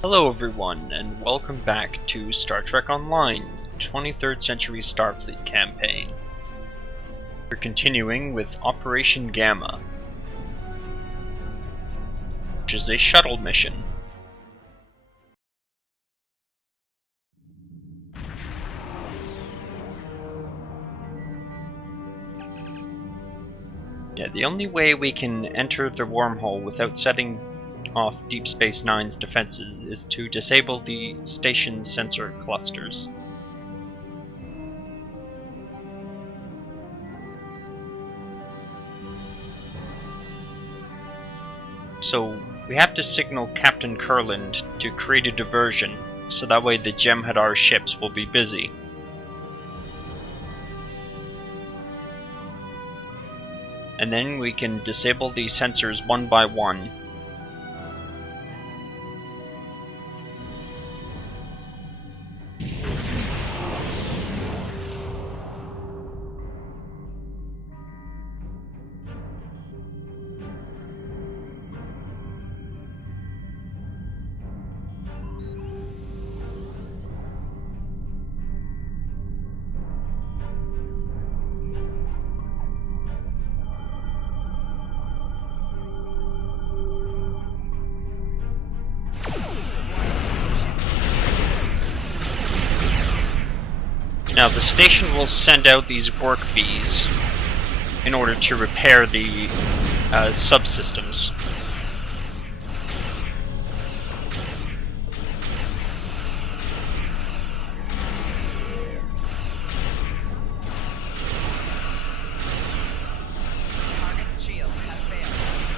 Hello everyone, and welcome back to Star Trek Online, 23rd Century Starfleet campaign. We're continuing with Operation Gamma, which is a shuttle mission. Yeah, the only way we can enter the wormhole without setting off Deep Space Nine's defenses is to disable the station's sensor clusters. So we have to signal Captain Kurland to create a diversion, so that way the Jem'Hadar ships will be busy. And then we can disable these sensors one by one. Now the station will send out these work bees in order to repair the subsystems.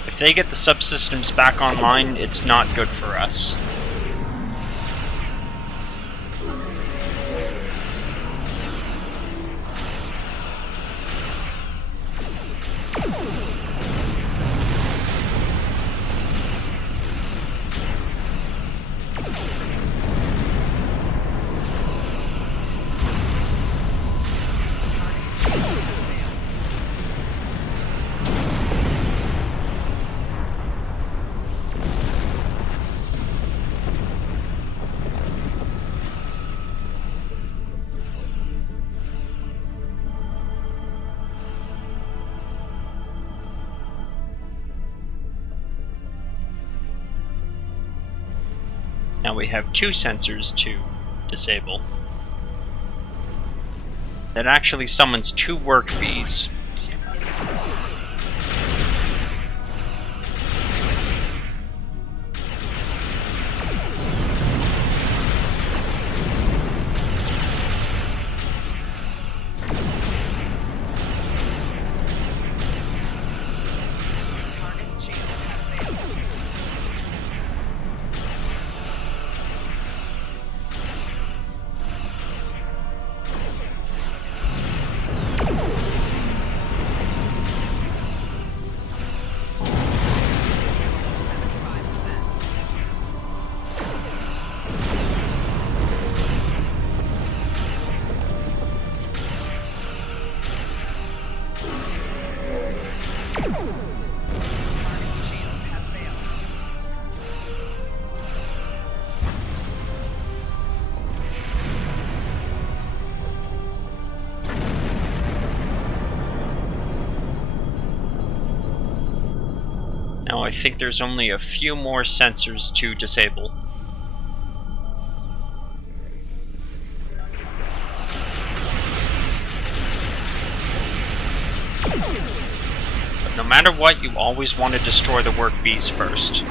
If they get the subsystems back online, it's not good for us. Now we have two sensors to disable. That actually summons two work bees. Now I think there's only a few more sensors to disable. But no matter what, you always want to destroy the work bees first.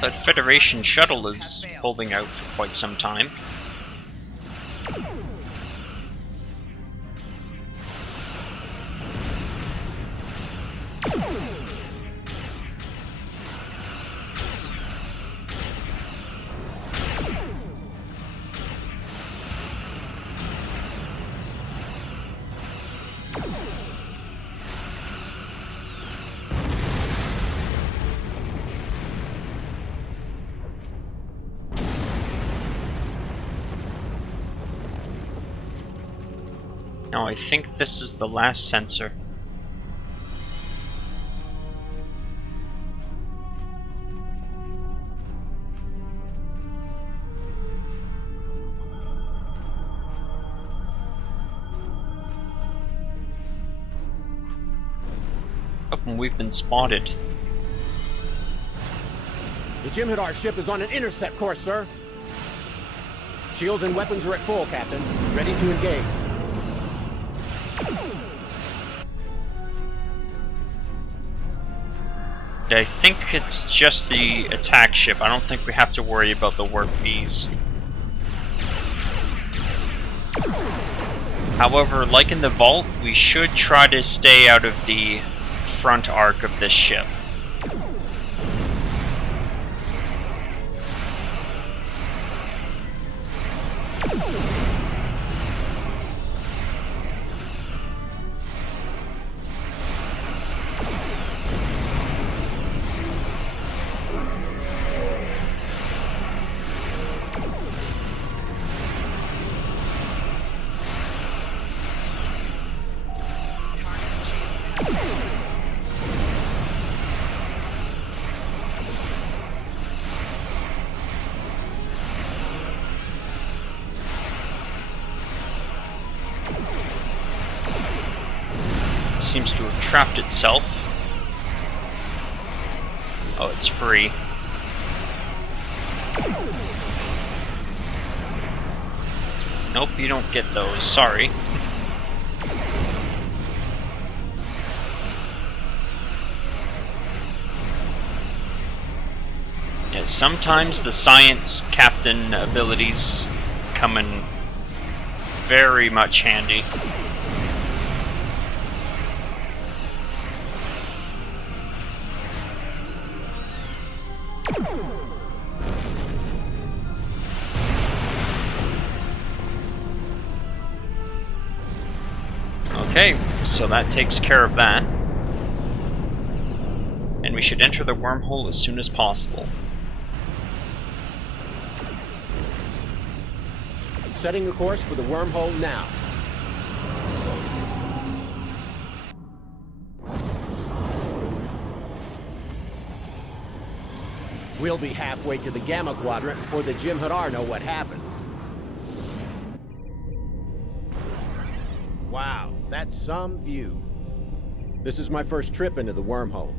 That Federation shuttle is holding out for quite some time. Now I think this is the last sensor. Oh, and we've been spotted. The Jem'Hadar ship is on an intercept course, sir. Shields and weapons are at full, Captain. Ready to engage. I think it's just the attack ship. I don't think we have to worry about the work bees. However, like in the vault, we should try to stay out of the front arc of this ship. Seems to have trapped itself. Oh, it's free. Nope, you don't get those, sorry. Yeah, sometimes the science captain abilities come in very much handy. Okay, so that takes care of that. And we should enter the wormhole as soon as possible. Setting a course for the wormhole now. We'll be halfway to the Gamma Quadrant before the Jem'Hadar know what happened. Wow, that's some view. This is my first trip into the wormhole.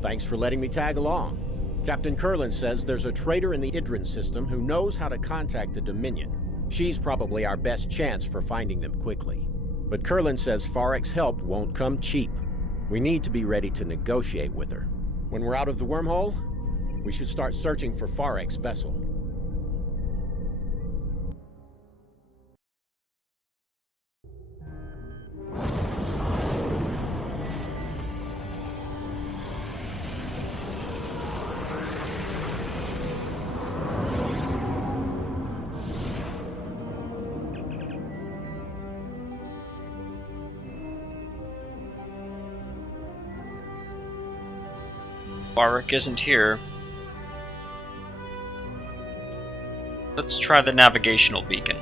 Thanks for letting me tag along. Captain Curlin says there's a traitor in the Idrin system who knows how to contact the Dominion. She's probably our best chance for finding them quickly. But Curlin says Farek's help won't come cheap. We need to be ready to negotiate with her. When we're out of the wormhole, we should start searching for Farek's vessel. Farek isn't here. Let's try the navigational beacon.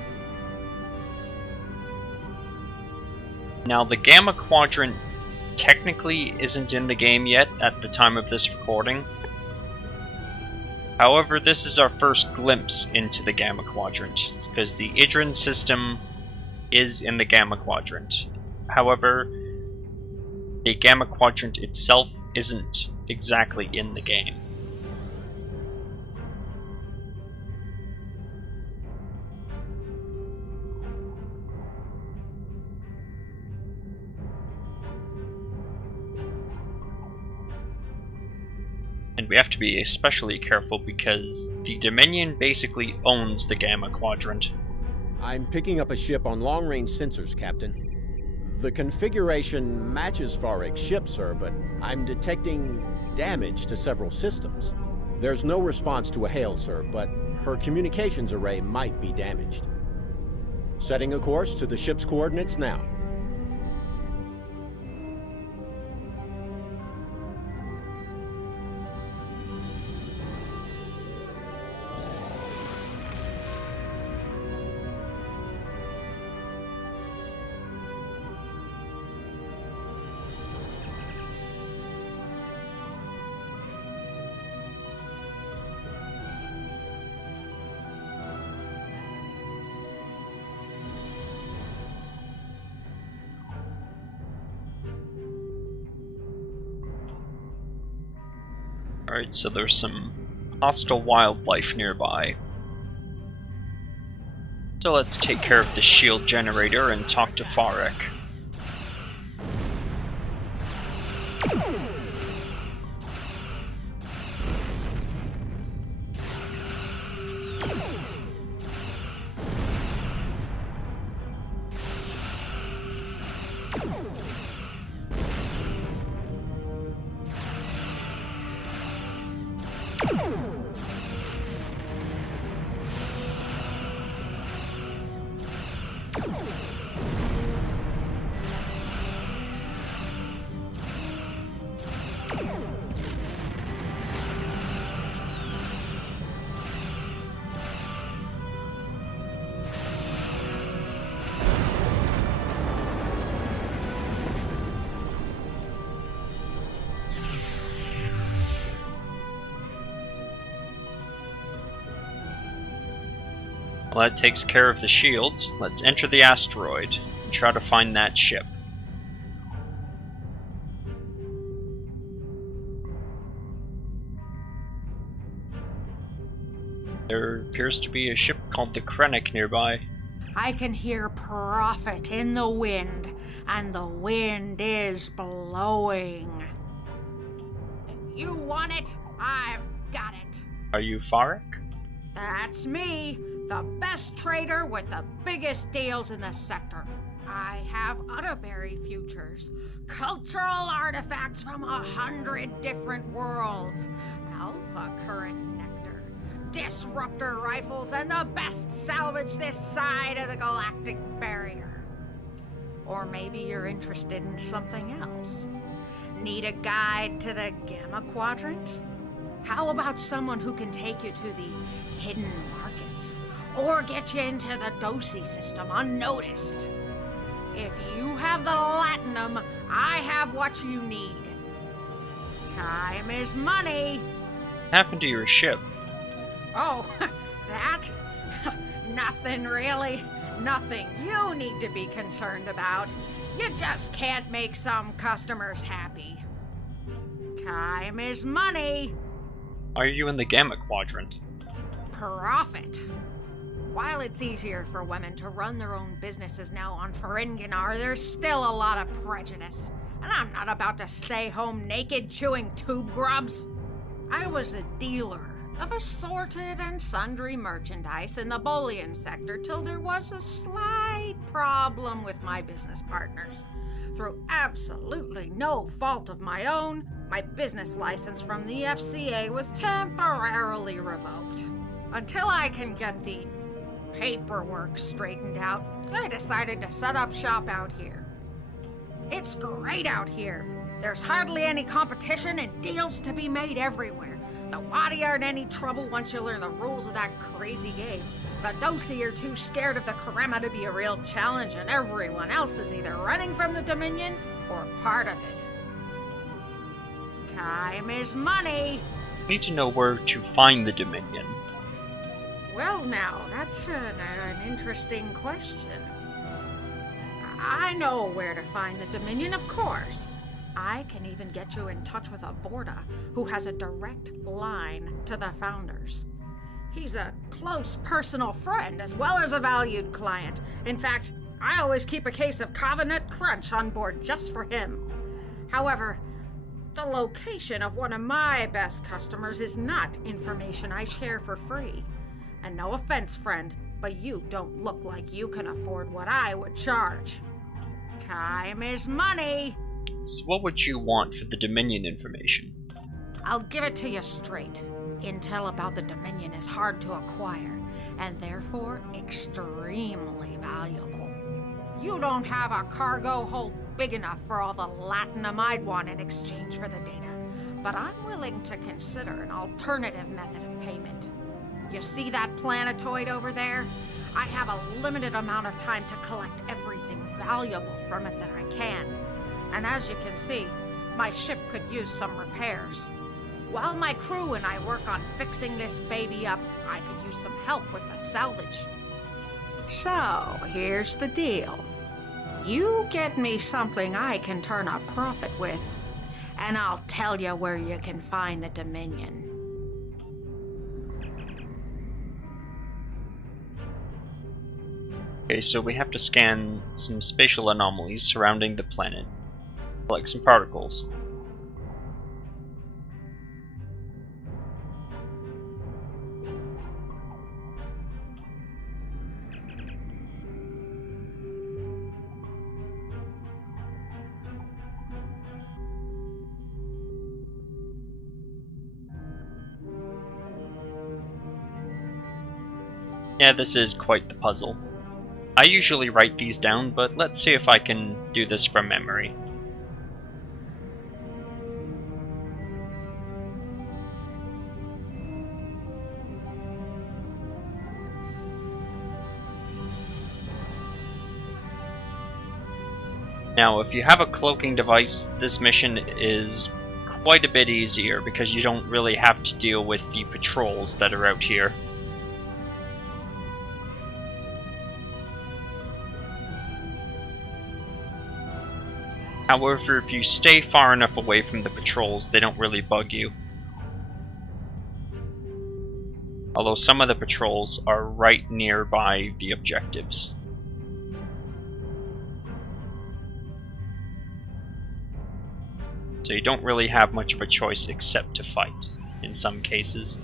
Now, the Gamma Quadrant technically isn't in the game yet at the time of this recording. However, this is our first glimpse into the Gamma Quadrant, because the Idrin system is in the Gamma Quadrant. However, the Gamma Quadrant itself isn't exactly in the game. And we have to be especially careful because the Dominion basically owns the Gamma Quadrant. I'm picking up a ship on long-range sensors, Captain. The configuration matches Farek's ship, sir, but I'm detecting damage to several systems. There's no response to a hail, sir, but her communications array might be damaged. Setting a course to the ship's coordinates now. Alright, so there's some hostile wildlife nearby. So let's take care of the shield generator and talk to Farek. Well, that takes care of the shield. Let's enter the asteroid and try to find that ship. There appears to be a ship called the Krennic nearby. I can hear profit in the wind, and the wind is blowing. If you want it, I've got it. Are you Farek? That's me, the best trader with the biggest deals in the sector. I have Utterberry futures, cultural artifacts from 100 different worlds, alpha current nectar, disruptor rifles, and the best salvage this side of the galactic barrier. Or maybe you're interested in something else. Need a guide to the Gamma Quadrant? How about someone who can take you to the hidden markets, or get you into the Dosi system unnoticed? If you have the Latinum, I have what you need. Time is money. What happened to your ship? Oh, that? Nothing really. Nothing you need to be concerned about. You just can't make some customers happy. Time is money. Why are you in the Gamma Quadrant? Profit. While it's easier for women to run their own businesses now on Ferenginar, there's still a lot of prejudice. And I'm not about to stay home naked chewing tube grubs. I was a dealer of assorted and sundry merchandise in the Bolian sector till there was a slight problem with my business partners. Through absolutely no fault of my own, my business license from the FCA was temporarily revoked. Until I can get the paperwork straightened out, I decided to set up shop out here. It's great out here. There's hardly any competition and deals to be made everywhere. The Wadi aren't any trouble once you learn the rules of that crazy game. The Dosi are too scared of the Karema to be a real challenge, and everyone else is either running from the Dominion or part of it. Time is money. I need to know where to find the Dominion. Well, now, that's an interesting question. I know where to find the Dominion, of course. I can even get you in touch with a Vorta, who has a direct line to the founders. He's a close personal friend as well as a valued client. In fact, I always keep a case of Covenant Crunch on board just for him. However, The location of one of my best customers is not information I share for free. And no offense, friend, but you don't look like you can afford what I would charge. Time is money. So what would you want for the Dominion information? I'll give it to you straight. Intel about the Dominion is hard to acquire, and therefore extremely valuable. You don't have a cargo hold big enough for all the latinum I'd want in exchange for the data, but I'm willing to consider an alternative method of payment. You see that planetoid over there? I have a limited amount of time to collect everything valuable from it that I can. And as you can see, my ship could use some repairs. While my crew and I work on fixing this baby up, I could use some help with the salvage. So, here's the deal. You get me something I can turn a profit with, and I'll tell you where you can find the Dominion. Okay, so we have to scan some spatial anomalies surrounding the planet, collect some particles. Yeah, this is quite the puzzle. I usually write these down, but let's see if I can do this from memory. Now, if you have a cloaking device, this mission is quite a bit easier because you don't really have to deal with the patrols that are out here. However, if you stay far enough away from the patrols, they don't really bug you. Although some of the patrols are right nearby the objectives. So you don't really have much of a choice except to fight, in some cases.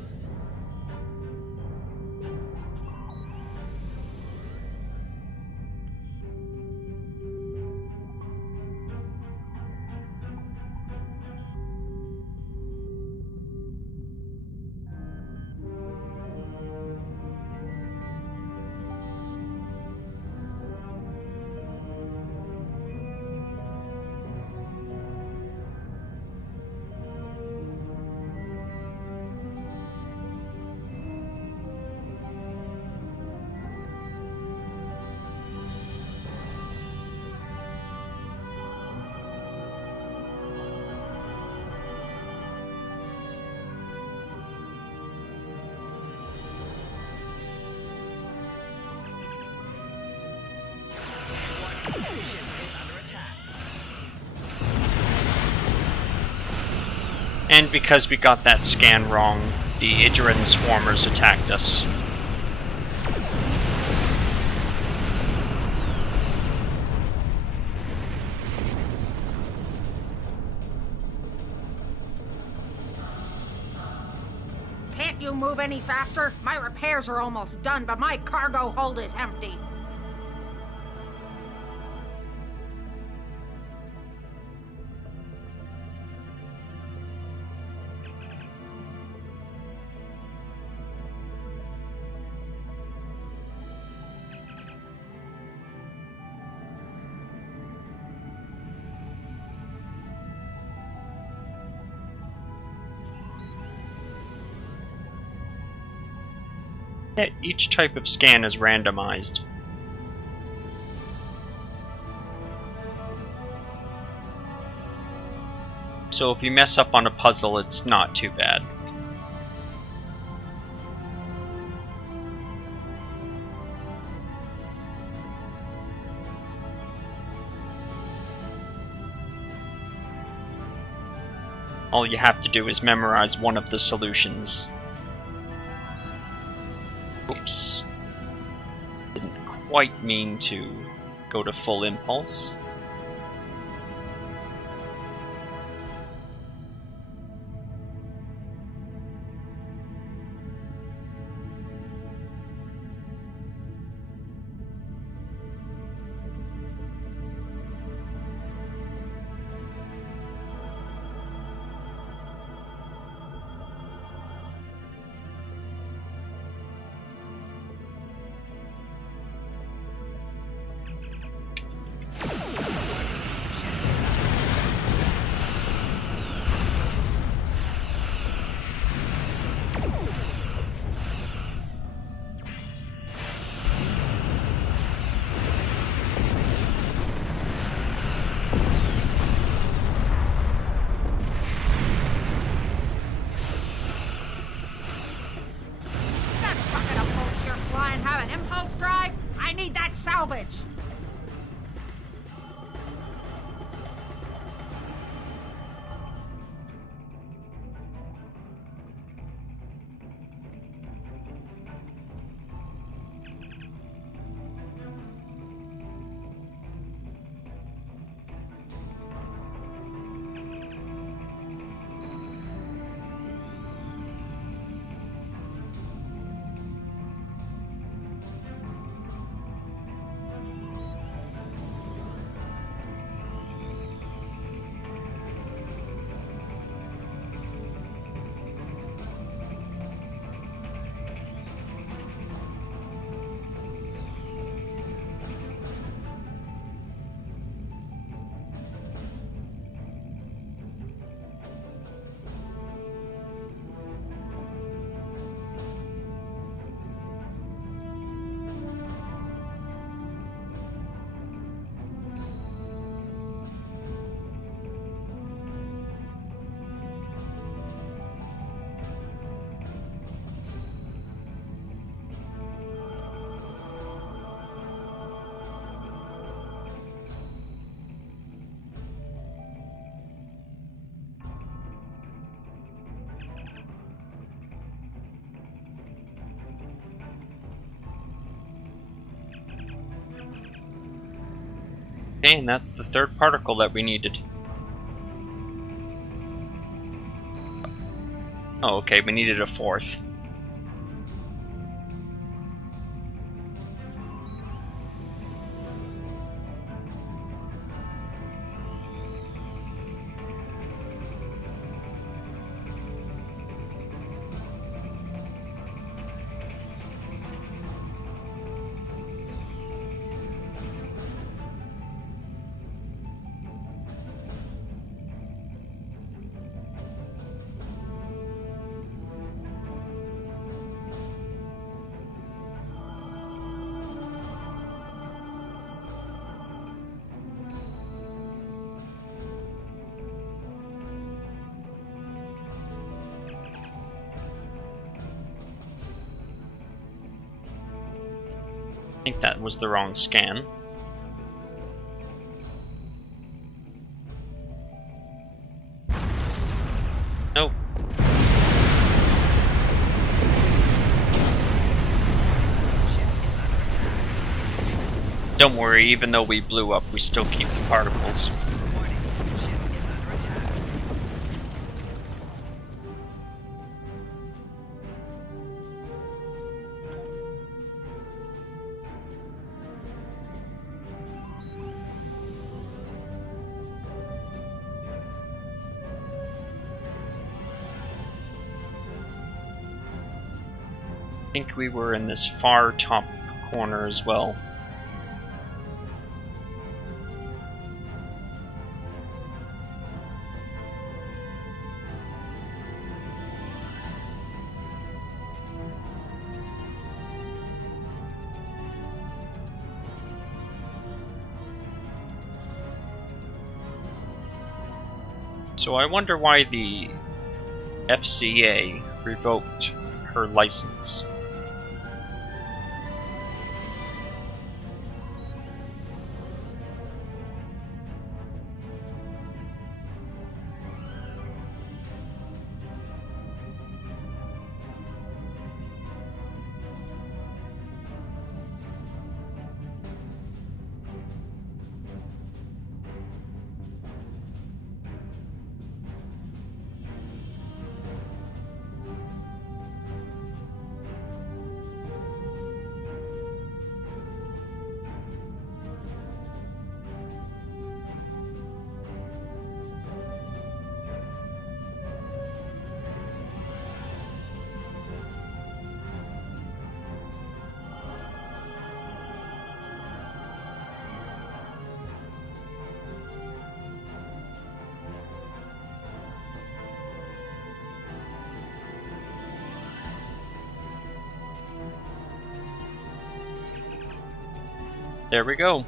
And because we got that scan wrong, the Idran swarmers attacked us. Can't you move any faster? My repairs are almost done, but my cargo hold is empty. Each type of scan is randomized. So if you mess up on a puzzle, it's not too bad. All you have to do is memorize one of the solutions. Oops. Didn't quite mean to go to full impulse. Okay, and that's the third particle that we needed. Oh, okay, we needed a fourth. I think that was the wrong scan. Nope. Don't worry, even though we blew up, we still keep the particles. I think we were in this far top corner as well. So I wonder why the FCA revoked her license. There we go.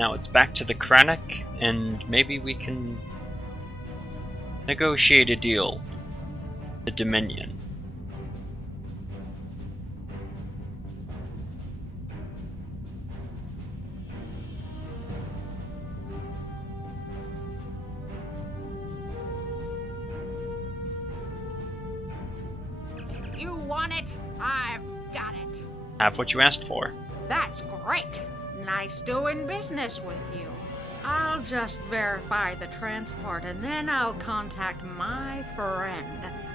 Now it's back to the Kranich, and maybe we can negotiate a deal. The Dominion. You want it? I've got it. Have what you asked for. That's great. Nice doing business with you. I'll just verify the transport and then I'll contact my friend,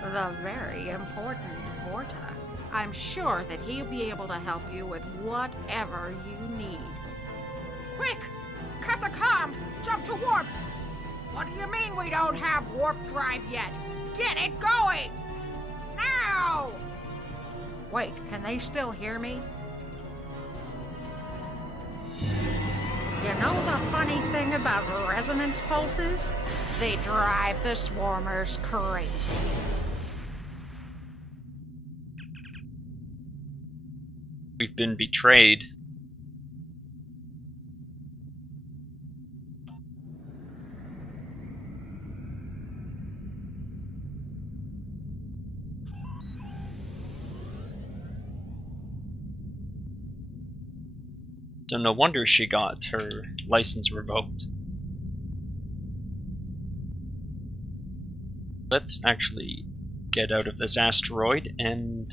the very important Vorta. I'm sure that he'll be able to help you with whatever you need. Quick! Cut the comm! Jump to warp! What do you mean we don't have warp drive yet? Get it going! Now! Wait, can they still hear me? You know the funny thing about resonance pulses? They drive the swarmers crazy. We've been betrayed. So no wonder she got her license revoked. Let's actually get out of this asteroid and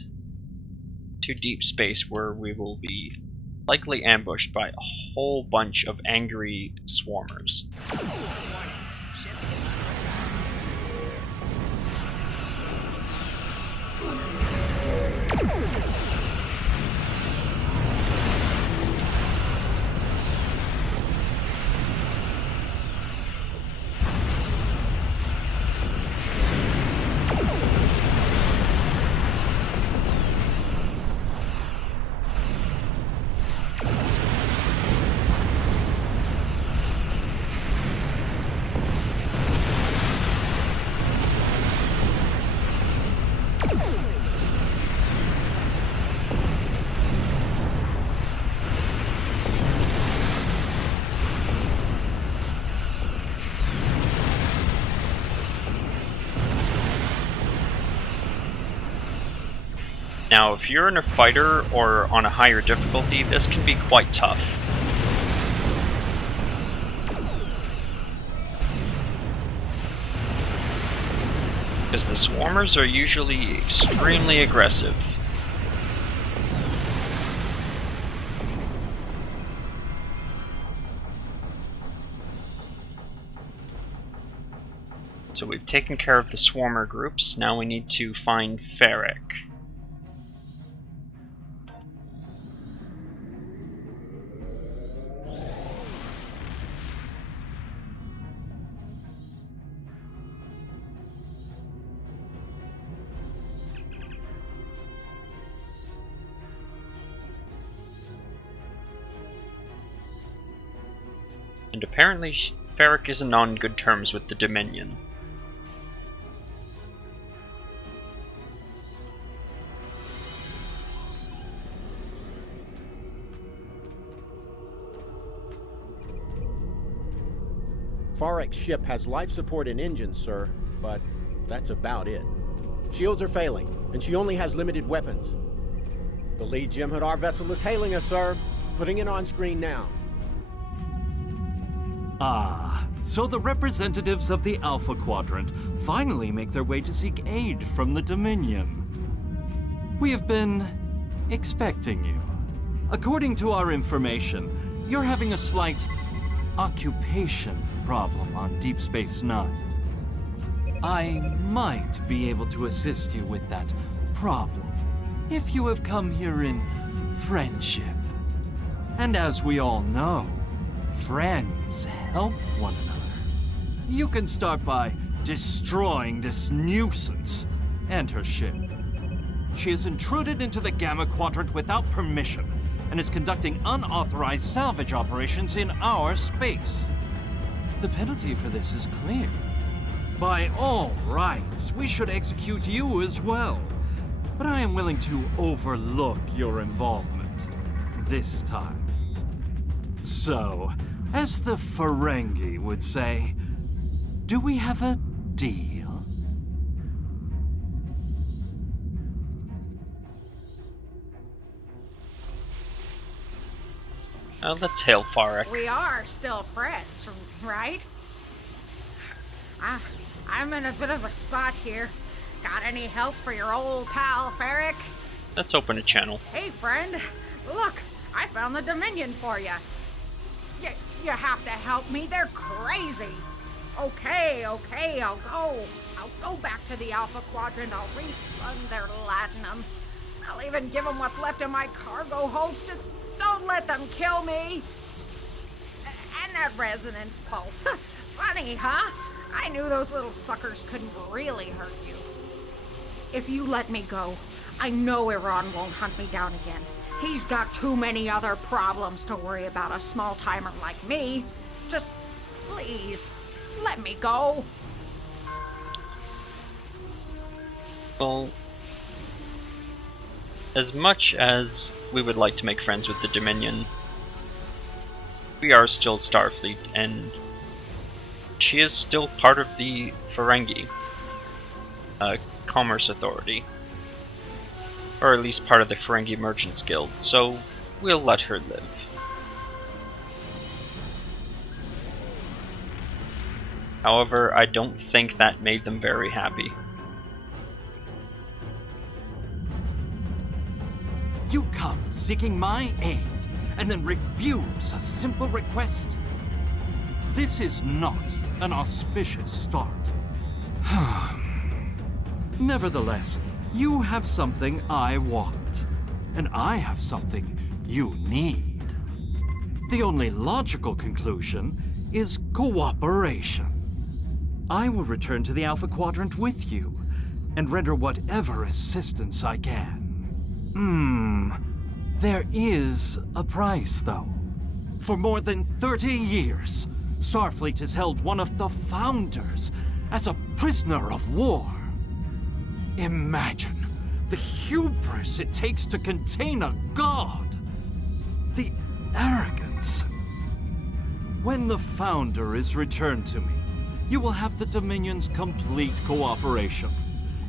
to deep space, where we will be likely ambushed by a whole bunch of angry swarmers. Now, if you're in a fighter or on a higher difficulty, this can be quite tough. Because the swarmers are usually extremely aggressive. So we've taken care of the swarmer groups, now we need to find Ferric. And apparently, Ferric isn't on good terms with the Dominion. Farrek's ship has life support and engines, sir, but that's about it. Shields are failing, and she only has limited weapons. The lead Jem'Hadar vessel is hailing us, sir. Putting it on screen now. Ah, so the representatives of the Alpha Quadrant finally make their way to seek aid from the Dominion. We have been expecting you. According to our information, you're having a slight occupation problem on Deep Space Nine. I might be able to assist you with that problem if you have come here in friendship. And as we all know, friends help one another. You can start by destroying this nuisance and her ship. She has intruded into the Gamma Quadrant without permission and is conducting unauthorized salvage operations in our space. The penalty for this is clear. By all rights, we should execute you as well. But I am willing to overlook your involvement this time. So, as the Ferengi would say, do we have a deal? Let's hail Farek. We are still friends, right? I'm in a bit of a spot here. Got any help for your old pal, Ferric? Let's open a channel. Hey, friend. Look, I found the Dominion for you. You have to help me. They're crazy. Okay, I'll go back to the Alpha Quadrant. I'll refund their latinum. I'll even give them what's left of my cargo holds. Just don't let them kill me. And that resonance pulse. Funny, huh? I knew those little suckers couldn't really hurt you. If you let me go, I know Iran won't hunt me down again. He's got too many other problems to worry about a small-timer like me. Just, please, let me go. Well, as much as we would like to make friends with the Dominion, we are still Starfleet, and she is still part of the Ferengi Commerce Authority. Or at least part of the Ferengi Merchants Guild, so we'll let her live. However, I don't think that made them very happy. You come seeking my aid, and then refuse a simple request? This is not an auspicious start. Nevertheless, you have something I want, and I have something you need. The only logical conclusion is cooperation. I will return to the Alpha Quadrant with you, and render whatever assistance I can. There is a price, though. For more than 30 years, Starfleet has held one of the Founders as a prisoner of war. Imagine the hubris it takes to contain a god. The arrogance. When the Founder is returned to me, you will have the Dominion's complete cooperation,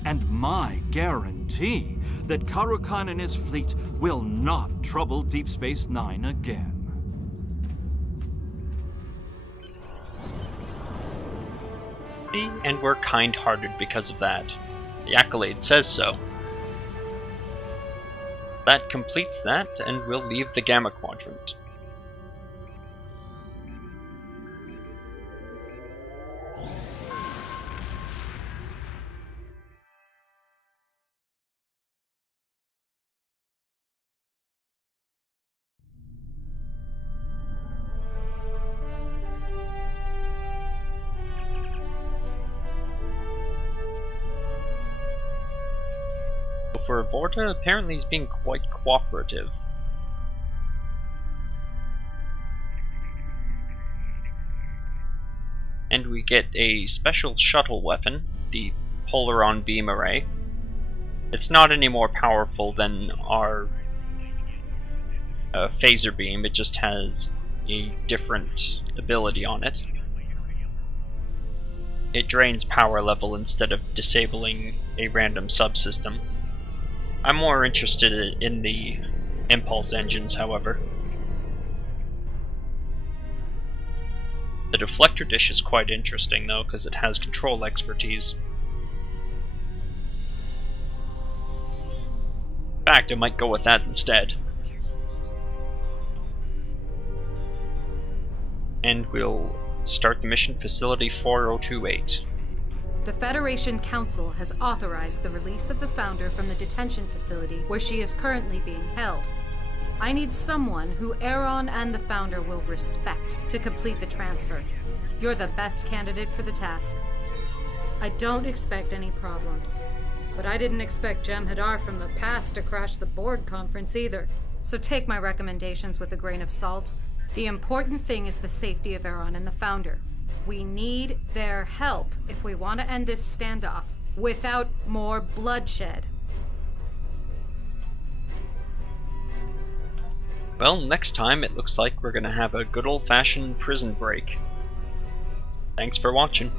and my guarantee that Karukan and his fleet will not trouble Deep Space Nine again. See, and we're kind-hearted because of that. The accolade says so. That completes that, and we'll leave the Gamma Quadrant. For Vorta, apparently he's being quite cooperative. And we get a special shuttle weapon, the Polaron Beam Array. It's not any more powerful than our phaser beam, it just has a different ability on it. It drains power level instead of disabling a random subsystem. I'm more interested in the impulse engines, however. The deflector dish is quite interesting, though, because it has control expertise. In fact, I might go with that instead. And we'll start the mission Facility 4028. The Federation Council has authorized the release of the Founder from the detention facility where she is currently being held. I need someone who Aaron and the Founder will respect to complete the transfer. You're the best candidate for the task. I don't expect any problems, but I didn't expect Jem'Hadar from the past to crash the board conference either, so take my recommendations with a grain of salt. The important thing is the safety of Aaron and the Founder. We need their help if we want to end this standoff without more bloodshed. Well, next time it looks like we're gonna have a good old-fashioned prison break. Thanks for watching.